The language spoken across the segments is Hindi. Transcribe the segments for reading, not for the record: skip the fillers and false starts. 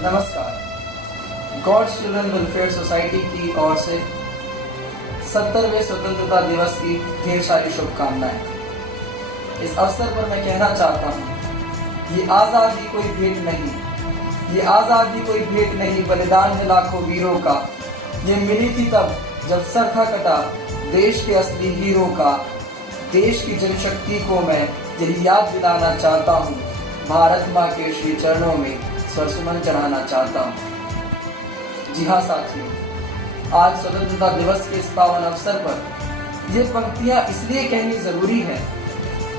नमस्कार। गॉड्स चिल्ड्रन वेलफेयर सोसाइटी की ओर से 70वें स्वतंत्रता दिवस की ढेर सारी शुभकामनाएं। इस अवसर पर मैं कहना चाहता हूँ, ये आज़ादी कोई भेंट नहीं, ये आज़ादी कोई भेंट नहीं, बलिदान है लाखों वीरों का। ये मिली थी तब जब सर था कटा देश के असली हीरो का। देश की जनशक्ति को मैं यही याद दिलाना चाहता हूँ, भारत माँ के श्री चरणों में स्वरसुमन चढ़ाना चाहता हूँ। जी हाँ साथियों, आज स्वतंत्रता दिवस के इस पावन अवसर पर ये पंक्तियां इसलिए कहनी जरूरी है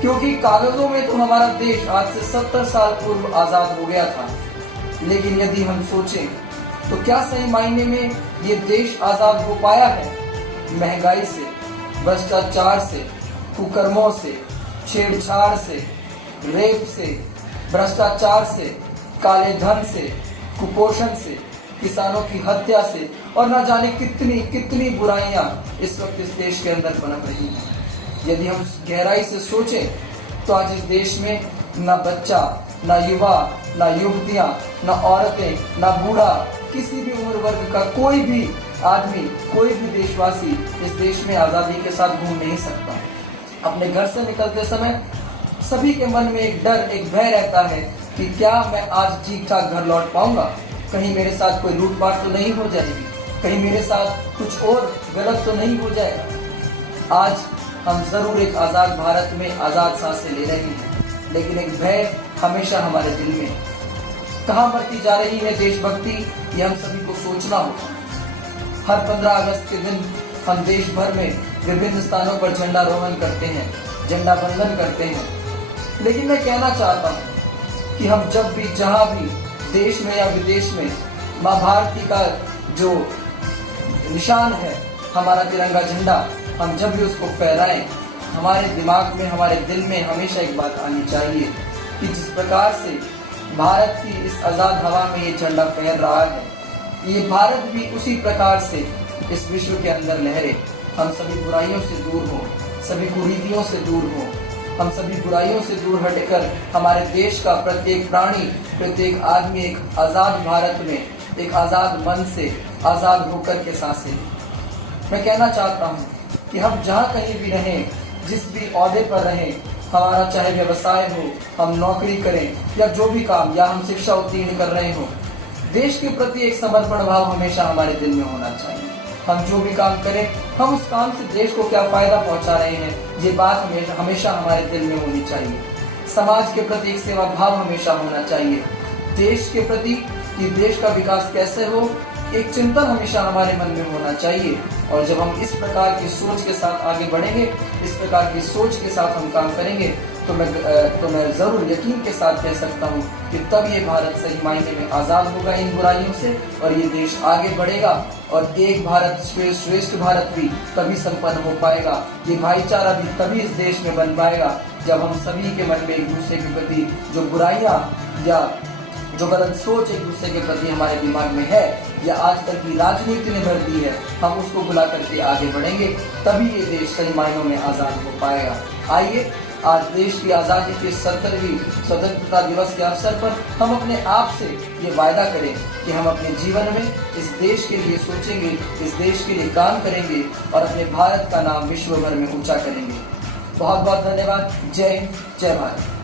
क्योंकि कागजों में तो हमारा देश आज से 70 साल पूर्व आजाद हो गया था, लेकिन यदि हम सोचें तो क्या सही मायने में ये देश आजाद हो पाया है? महंगाई से, भ्रष्टाचार से, कुकर्मों से, छेड़छाड़ से, रेप से, भ्रष्टाचार से, काले धन से, कुपोषण से, किसानों की हत्या से और न जाने कितनी कितनी बुराइयां इस वक्त इस देश के अंदर पनप रही हैं। यदि हम गहराई से सोचें तो आज इस देश में न बच्चा, न युवा, न युवतियां, न औरतें, न बूढ़ा, किसी भी उम्र वर्ग का कोई भी आदमी, कोई भी देशवासी इस देश में आज़ादी के साथ घूम नहीं सकता। अपने घर से निकलते समय सभी के मन में एक डर, एक भय रहता है कि क्या मैं आज ठीक ठाक घर लौट पाऊंगा, कहीं मेरे साथ कोई लूटपाट तो नहीं हो जाएगी, कहीं मेरे साथ कुछ और गलत तो नहीं हो जाएगा। आज हम जरूर एक आज़ाद भारत में आज़ाद सांसें ले रहे हैं, लेकिन एक भय हमेशा हमारे दिल में। कहाँ बढ़ती जा रही है देशभक्ति, ये हम सभी को सोचना होगा। हर 15 अगस्त के दिन हम देश भर में विभिन्न स्थानों पर झंडारोहण करते हैं, झंडा बंधन करते हैं, लेकिन मैं कहना चाहता हूँ कि हम जब भी, जहाँ भी, देश में या विदेश में माँ भारती का जो निशान है, हमारा तिरंगा झंडा, हम जब भी उसको फहराएं, हमारे दिमाग में, हमारे दिल में हमेशा एक बात आनी चाहिए कि जिस प्रकार से भारत की इस आज़ाद हवा में ये झंडा फहर रहा है, ये भारत भी उसी प्रकार से इस विश्व के अंदर लहरे। हम सभी बुराइयों से दूर हों, सभी कुरीतियों से दूर हों, हम सभी बुराइयों से दूर हटकर हमारे देश का प्रत्येक प्राणी, प्रत्येक आदमी एक आज़ाद भारत में, एक आज़ाद मन से आज़ाद होकर के सांसें। मैं कहना चाहता हूँ कि हम जहाँ कहीं भी रहें, जिस भी ओहदे पर रहें, हमारा चाहे व्यवसाय हो, हम नौकरी करें या जो भी काम, या हम शिक्षा उत्तीर्ण कर रहे हो, देश के प्रति एक समर्पण भाव हमेशा हमारे दिल में होना चाहिए। हम जो भी काम करें, हम उस काम से देश को क्या फायदा पहुंचा रहे हैं, ये बात हमेशा हमारे दिल में होनी चाहिए। समाज के प्रति एक सेवा भाव हमेशा होना चाहिए। देश के प्रति कि देश का विकास कैसे हो, एक चिंतन हमेशा हमारे मन में होना चाहिए। और जब हम इस प्रकार की सोच के साथ आगे बढ़ेंगे, इस प्रकार की सोच के साथ हम काम करेंगे, तो मैं जरूर यकीन के साथ कह सकता हूँ कि तब ये भारत सही मायने में आज़ाद होगा इन बुराइयों से, और ये देश आगे बढ़ेगा, और एक भारत श्रेष्ठ भारत भी तभी संपन्न हो पाएगा। ये भाईचारा भी तभी इस देश में बन पाएगा जब हम सभी के मन में एक दूसरे के प्रति जो बुराइयां या जो गलत सोच एक दूसरे के प्रति हमारे दिमाग में है, या आज तक की राजनीति ने भर दी है, हम उसको भुला करके आगे बढ़ेंगे, तभी ये देश सही मायनों में आज़ाद हो पाएगा। आइए आज देश की आज़ादी के 70वीं स्वतंत्रता दिवस के अवसर पर हम अपने आप से ये वायदा करें कि हम अपने जीवन में इस देश के लिए सोचेंगे, इस देश के लिए काम करेंगे और अपने भारत का नाम विश्व भर में ऊंचा करेंगे। बहुत बहुत धन्यवाद। जय हिंद, जय भारत।